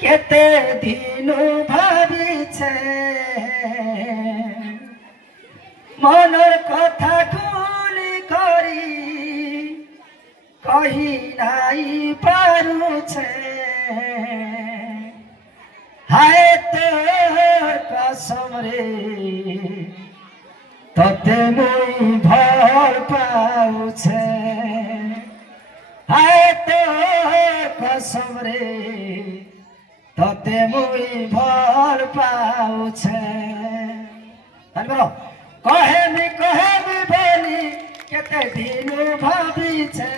केते दिनु भाबिछे मनर कथा खुली करी कही नाई पारुछे हाय तोर कसम रे तते मुई भर पाउछे हाय तोर कसम रे तते मुई भर पाउछे कहे मी बोली केते दिनु भाबिछे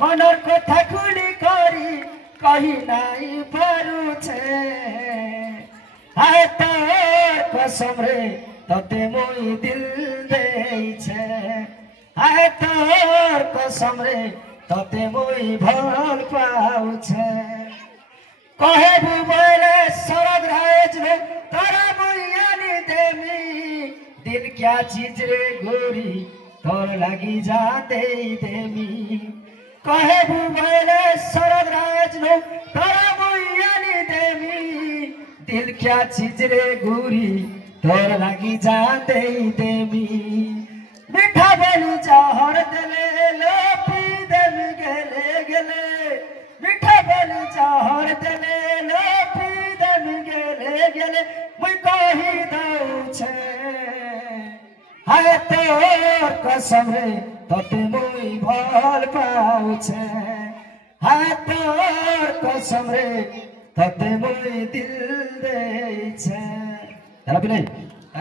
मनर कथा खुली करी कही नाई पारुछे हाय तोर कसम रे तते मुई दिल देइछे हाय तोर कसम रे तते मुई भल पाउछे कहे बोले सरद राज रे तारा मुई देमी दिल क्या चीज रे गोरी तोर लगी जा देमी कहे बोले सरद राज रे तारा मुई देमी दिल क्या चीज रे गोरी तोर लगी जा देमी मीठा बोली जहर देले लोपी देमी गेले गेले मीठा बोली जहर देले लोपी देमी गेले गेले मुई कही दउछे हाय तोर कसम रे तते मुई भल पाउछे हाय तोर कसम रे तते मुई दिल देइछे।